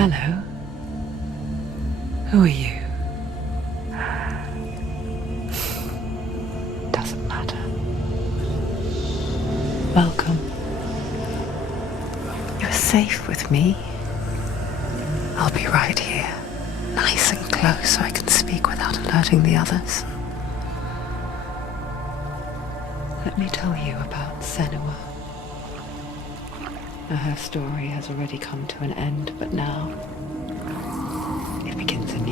Hello. Who are you? Doesn't matter. Welcome. You're safe with me. I'll be right here, nice and close so I can speak without alerting the others. Let me tell you about Senua. Her story has already come to an end, but now it begins anew.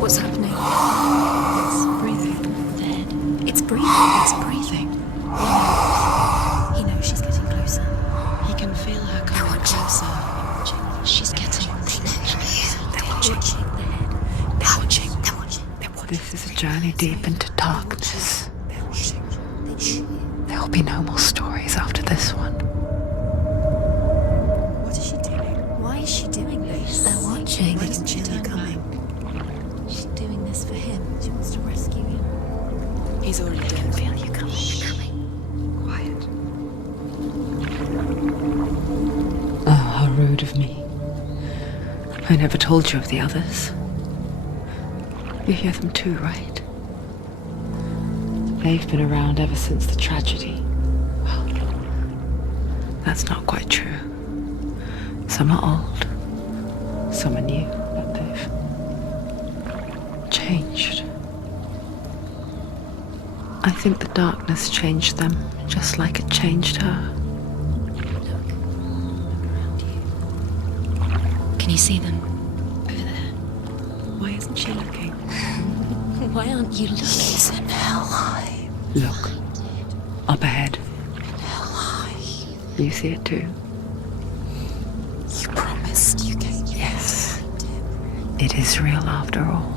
What's happening? It's breathing. Dead. It's breathing. It's breathing. He knows she's getting closer. He can feel her coming closer. She's getting closer. They're watching. They're watching. They're watching. They're watching. This is a journey deep into darkness. There will be no more stories after this one. What is she doing? Why is she doing this? They're watching. Why doesn't she turn coming? She's doing this for him. She wants to rescue him. He's already dead. I can feel you coming. Quiet. Oh, how rude of me. I never told you of the others. You hear them too, right? They've been around ever since the tragedy. Well, that's not quite true. Some are old, some are new, but they've changed. I think the darkness changed them, just like it changed her. Can you see them? Over there. Why isn't she looking? Why aren't you looking? He's in hell. Look, up ahead. Hell. You see it too? You promised you gave me. Yes. It is real after all.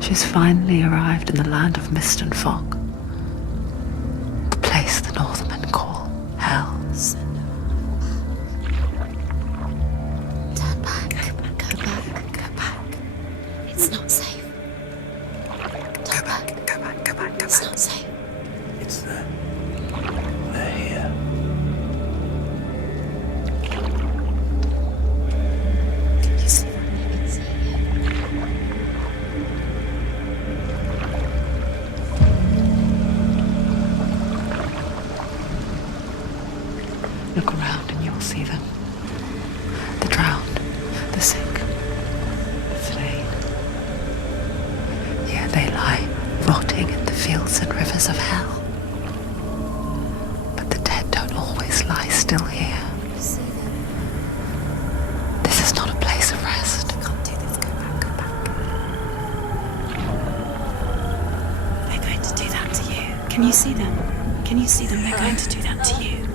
She's finally arrived in the land of mist and fog. The place the Northmen call Hell. Turn back. Go back. It's not safe. Turn back. Go back. It's not safe. It's there. They're here. Can you see them? I can see you. Look around and you will see them. The drowned, the sick, the slain. Here they lie, rotting in the fields and rivers of hell. But the dead don't always lie still here. See them. This is not a place of rest. You can't do this. Go back. They're going to do that to you. Can you see them? Can you see them? They're going to do that to you.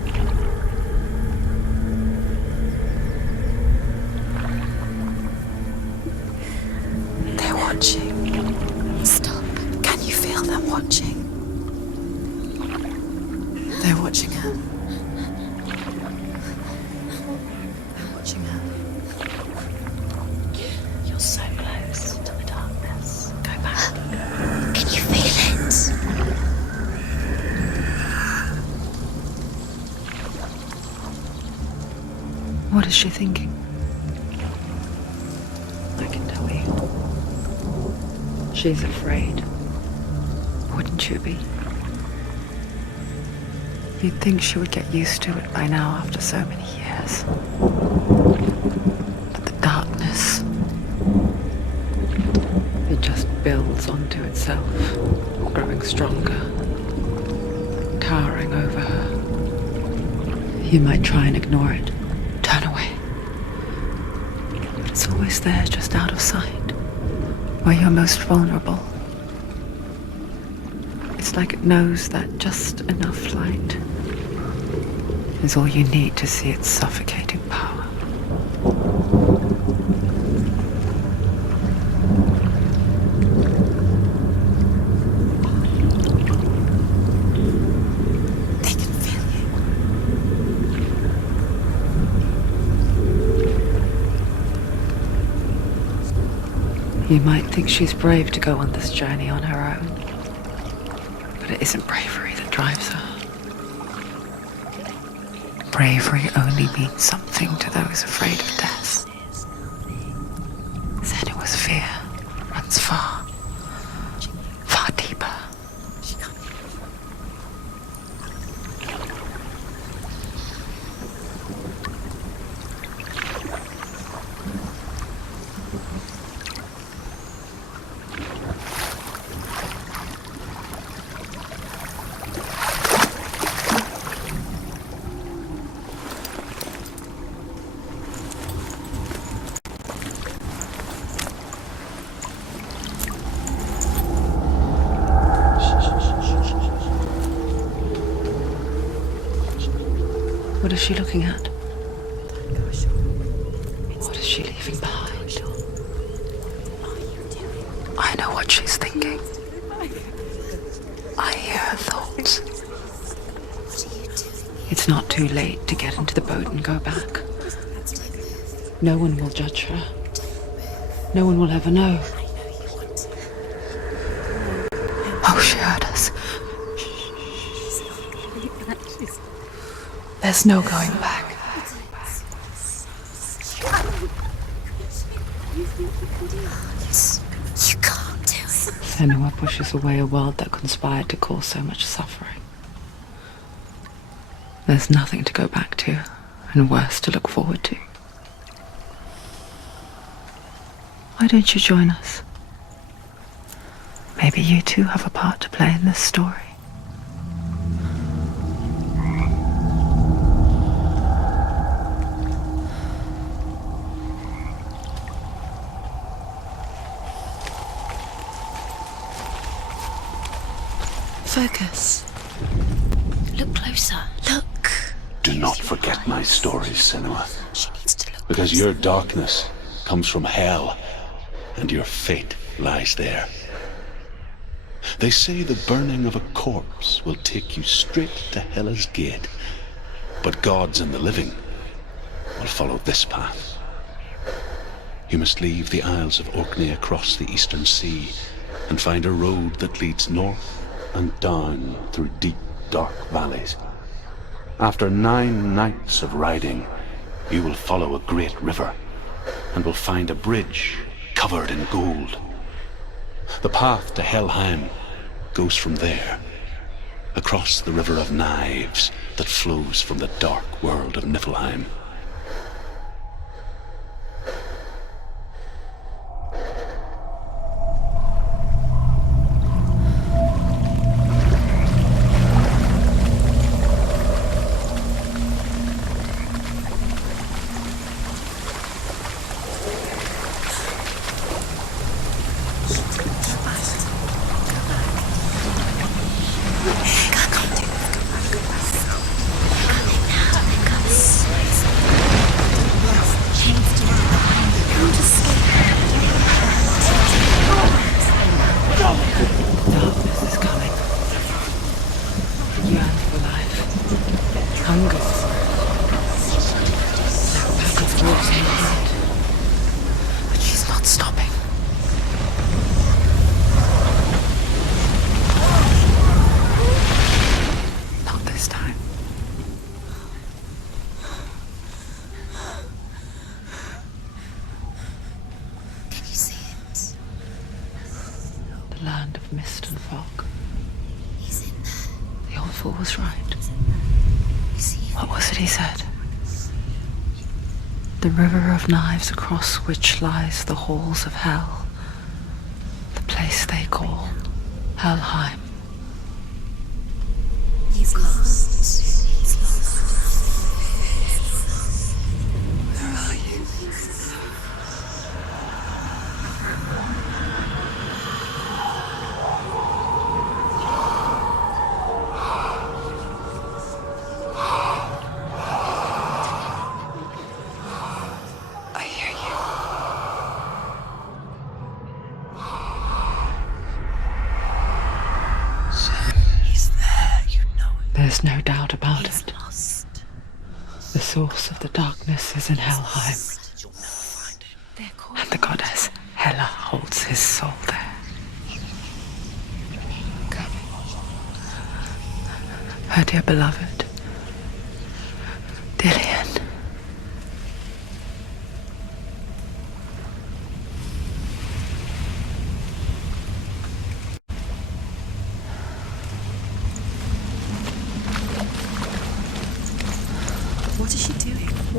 They're watching. Stop. Can you feel them watching? They're watching her. They're watching her. You're so close to the darkness. Go back. Can you feel it? What is she thinking? I can tell you. She's afraid. Wouldn't you be? You'd think she would get used to it by now after so many years. But the darkness, it just builds onto itself, growing stronger, towering over her. You might try and ignore it, turn away. But it's always there, just out of sight, where you're most vulnerable. It's like it knows that just enough light is all you need to see its suffocating power. They can feel you. You might think she's brave to go on this journey on her own, but it isn't bravery that drives her. bravery only means something to those afraid of death. Senua's fear runs far, far deeper. What is she looking at? What is she leaving behind? I know what she's thinking. I hear her thoughts. It's not too late to get into the boat and go back. No one will judge her. No one will ever know. Oh, she heard us. There's no going back. You can't do it. Senua pushes away a world that conspired to cause so much suffering. There's nothing to go back to, and worse to look forward to. Why don't you join us? Maybe you too have a part to play in this story. Focus. Look closer. Look. Do not forget my stories, Senua. She needs to look Because closer. your darkness comes from hell, and your fate lies there. They say the burning of a corpse will take you straight to Hela's gate, but gods and the living will follow this path. You must leave the Isles of Orkney across the eastern sea and find a road that leads north and down through deep, dark valleys. After 9 nights of riding, you will follow a great river and will find a bridge covered in gold. The path to Helheim goes from there, across the river of knives that flows from the dark world of Niflheim. Darkness is coming. Yearn for life. Hunger. Like pack of wolves in the heart. But she's not stopping. Not this time. Can you see it? The land of mist and fog. He's in there. The old fool was right. You see him? What was it he said? The river of knives across which lies the halls of hell. The place they call Helheim. He's lost. He's lost. Where are you? I hear you. He's there, you know it. There's no doubt about He's it. lost. The source of the darkness is in Helheim, You'll never find him. They're called. and the goddess Hela holds his soul there. Her dear beloved,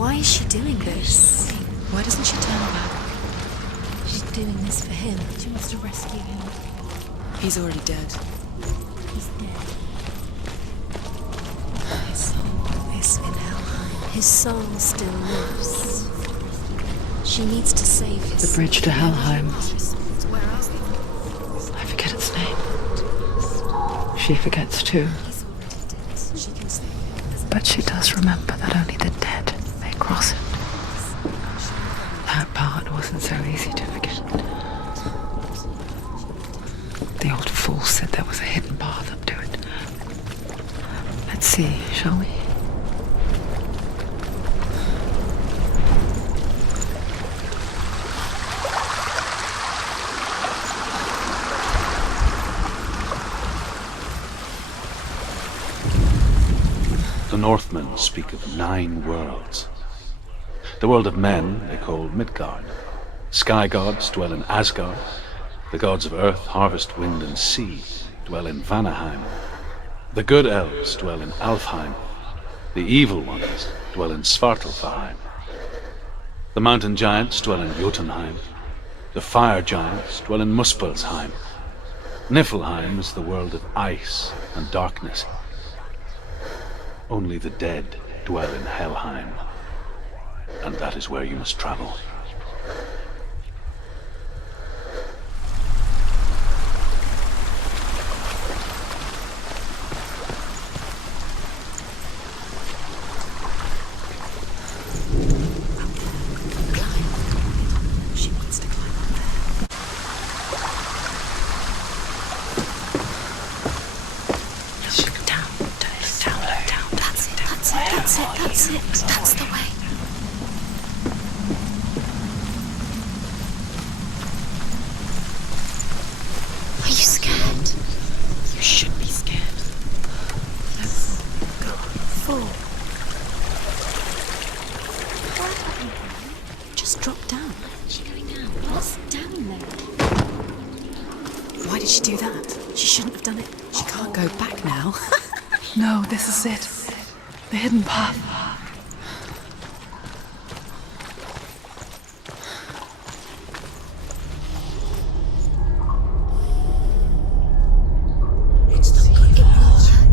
Why is she doing this? Why doesn't she turn back? She's doing this for him. She wants to rescue him. He's already dead. He's dead. His soul is in Helheim. His soul still lives. She needs to save his The bridge to Helheim. Where are I forget its name. She forgets too. He's already dead. She can save him. But she does remember that only the dead may cross it. That part wasn't so easy to forget. The old fool said there was a hidden path up to it. Let's see, shall we? The Northmen speak of 9 worlds. The world of men they call Midgard. Sky gods dwell in Asgard. The gods of earth, harvest, wind, and sea dwell in Vanaheim. The good elves dwell in Alfheim. The evil ones dwell in Svartalfheim. The mountain giants dwell in Jotunheim. The fire giants dwell in Muspelheim. Niflheim is the world of ice and darkness. Only the dead dwell in Helheim, and that is where you must travel. She wants to climb up there. Look down, down. That's it. That's the way. Are you scared? You should be scared. Let's go. Fall. Just drop down. She's going down. What's down there? Why did she do that? She shouldn't have done it. She can't go back now. No, this is it. The hidden path.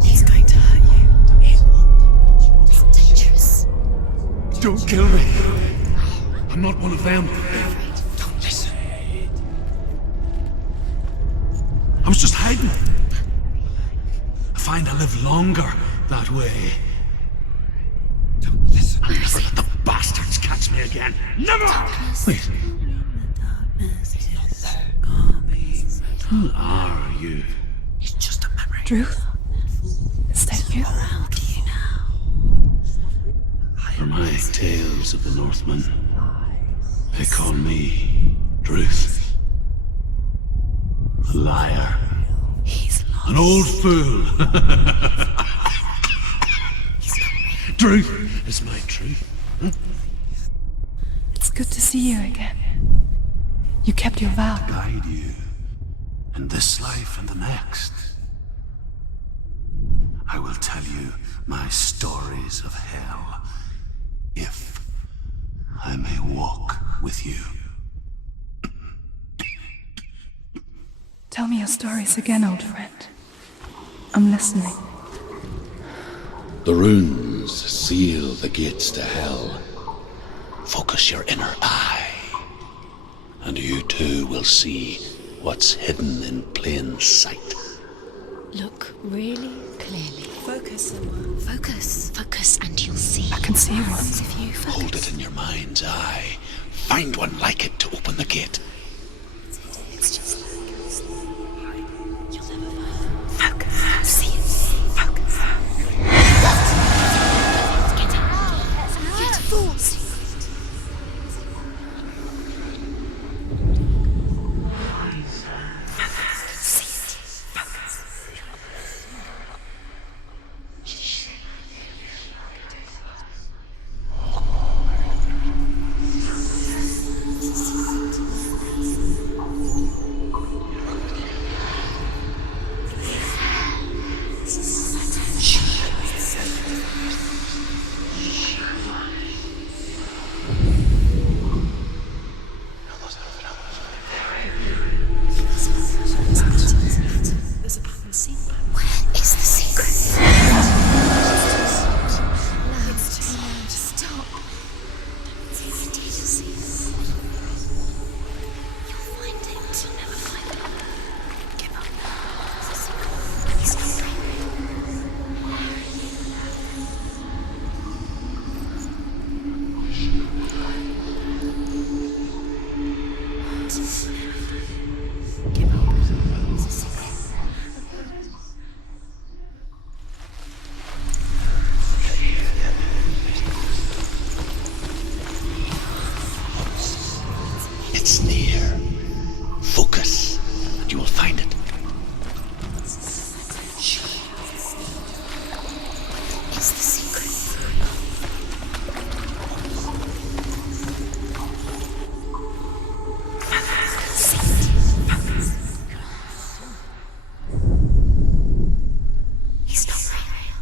He's going to hurt you. It's dangerous. Don't kill me. I'm not one of them. Don't listen. I was just hiding. I find I live longer that way. Don't listen. I'll never let the bastards catch me again. Never! Wait. Who are you? It's just a memory. Truth? Is that you? Around you now. For my tales of the Northmen, they call me Druth. A liar. He's lost. An old fool. Druth is my truth. It's good to see you again. You kept your vow. Guide you in this life and the next. I will tell you my stories of hell, if I may walk with you. Tell me your stories again, old friend. I'm listening. The runes seal the gates to hell. Focus your inner eye, and you too will see what's hidden in plain sight. Look really clearly. Focus. Focus, and you'll see. I can see one. If you focus. Hold it in your mind's eye. Find one like it to open the gate. It's just like you'll never find. Focus. See it. Focus. Get out. Get forced. See it. Focus. Give up. It's a secret. It's near. Focus, and you will find it. It's the secret. He's not real.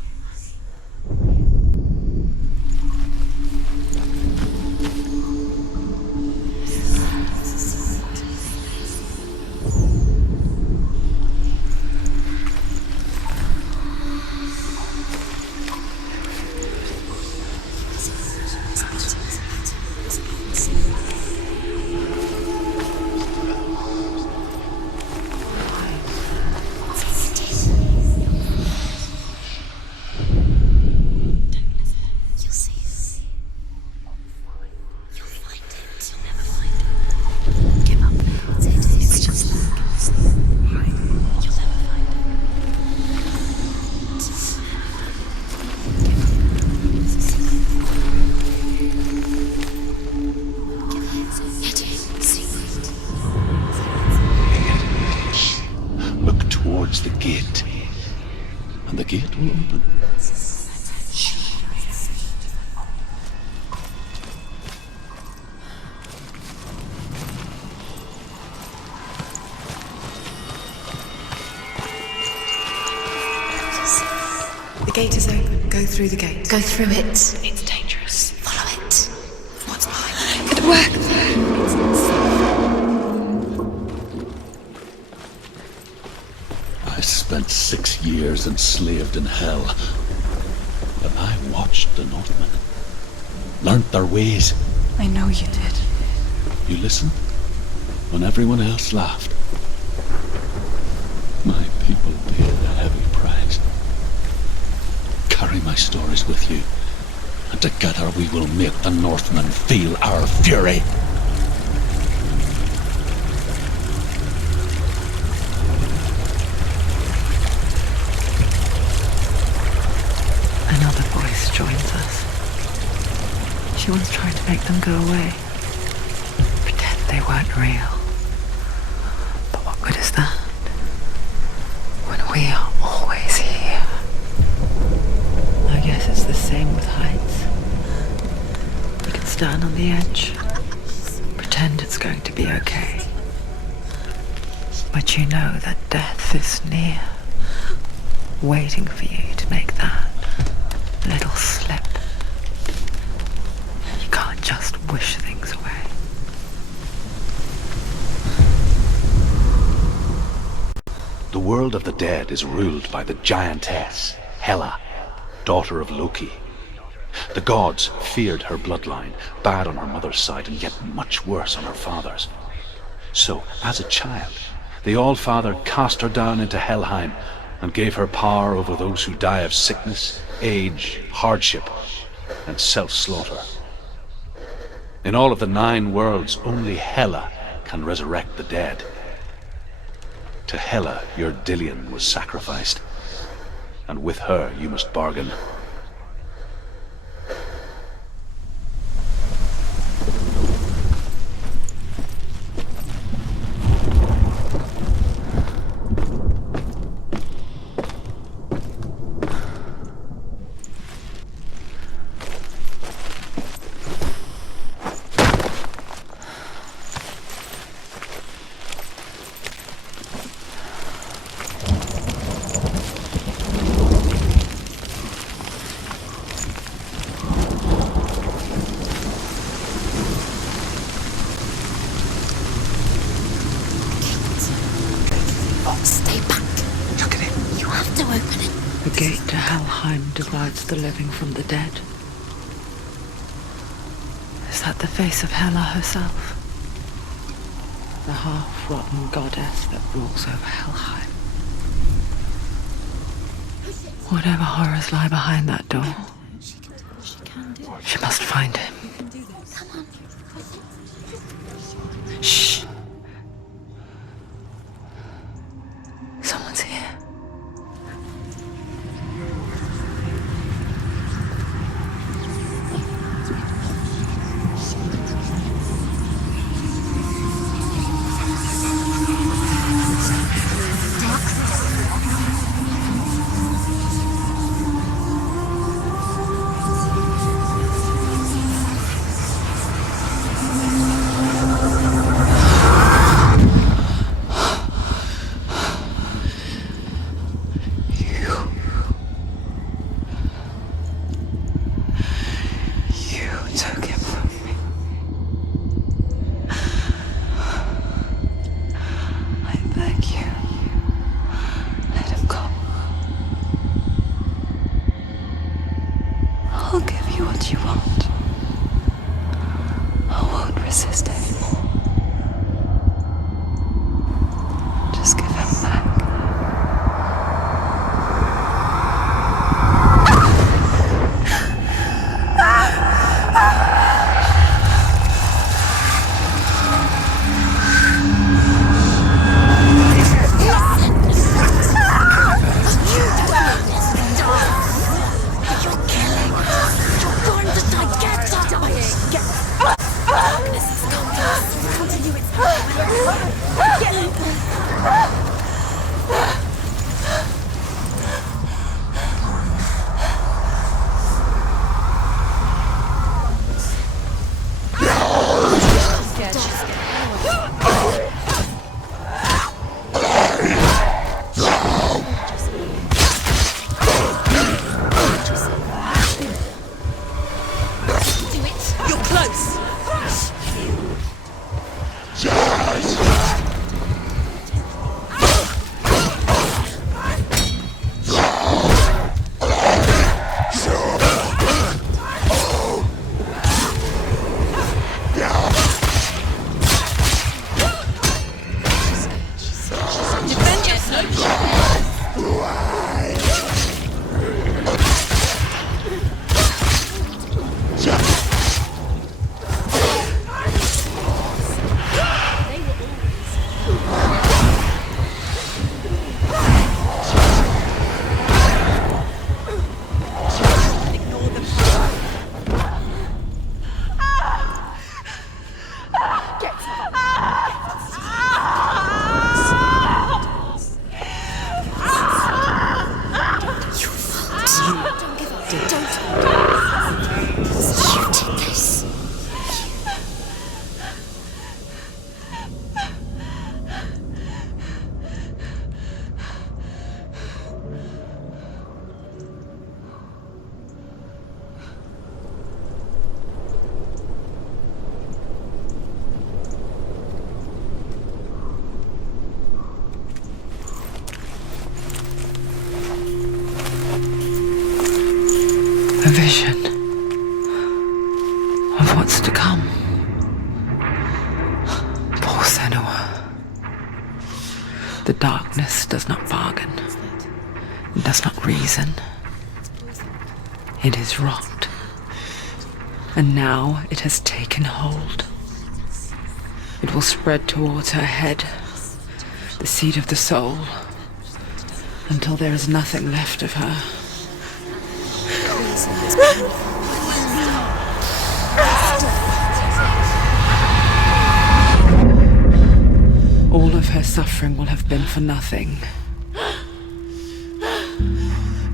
You'll see it. You'll find it. You'll never find it. Give up now. It's just like you'll never find it. Look towards the gate, and the gate will open. The gate is open. Go through the gate. Go through it. It's dangerous. Follow it. What's behind It worked. I spent 6 years enslaved in hell, but I watched the Northmen, learnt their ways. I know you did. You listened when everyone else laughed. My people paid a heavy price. Carry my stories with you, and together we will make the Northmen feel our fury. Another voice joins us. She once tried to make them go away. Pretend they weren't real. But what good is that? When we are always here. I guess it's the same with heights. You can stand on the edge, pretend it's going to be okay. But you know that death is near, waiting for you to make that little slip. You can't just wish things away. The world of the dead is ruled by the giantess, Hela, daughter of Loki. The gods feared her bloodline, bad on her mother's side and yet much worse on her father's. So, as a child, the All-Father cast her down into Helheim and gave her power over those who die of sickness, age, hardship, and self-slaughter. In all of the 9 worlds, only Hela can resurrect the dead. To Hela, your Dillion was sacrificed, and with her you must bargain. Stay back. Look at it. You have to open it. The gate to Helheim divides the living from the dead. Is that the face of Hela herself? The half-rotten goddess that rules over Helheim. Whatever horrors lie behind that door, she must find him. Shh! Someone's here. I'll give you what you want. I won't resist anymore. Just give him back. A vision of what's to come. Poor Senua. The darkness does not bargain. It does not reason. It is rot. And now it has taken hold. It will spread towards her head, the seat of the soul, until there is nothing left of her. All of her suffering will have been for nothing.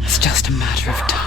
It's just a matter of time.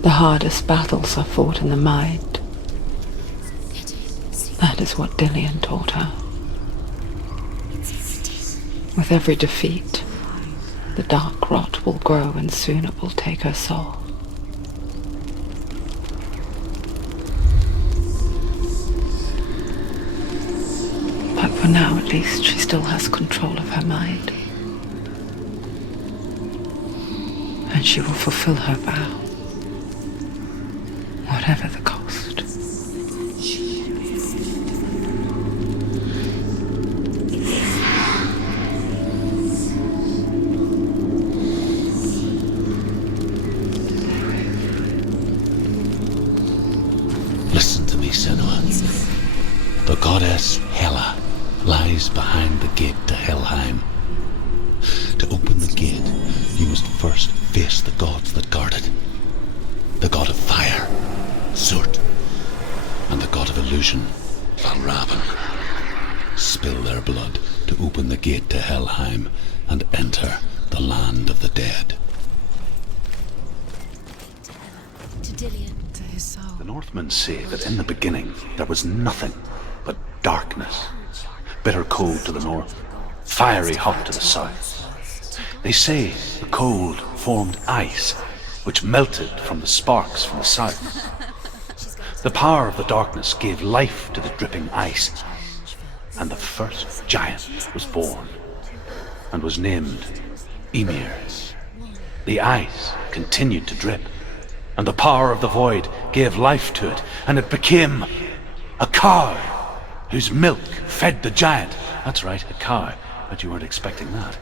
The hardest battles are fought in the mind. That is what Dillian taught her. With every defeat, the dark rot will grow and soon it will take her soul. For now, at least, she still has control of her mind. And she will fulfill her vow, whatever the cost. Listen to me, Senua. The goddess Hela lies behind the gate to Helheim. To open the gate, you must first face the gods that guard it. The god of fire, Surt, and the god of illusion, Valravan. Spill their blood to open the gate to Helheim and enter the land of the dead. To Dillian. To his soul. The Northmen say that in the beginning there was nothing but darkness. Bitter cold to the north, fiery hot to the south. They say the cold formed ice, which melted from the sparks from the south. The power of the darkness gave life to the dripping ice, and the first giant was born, and was named Ymir. The ice continued to drip, and the power of the void gave life to it, and it became a cow, whose milk fed the giant. That's right, a cow, but you weren't expecting that.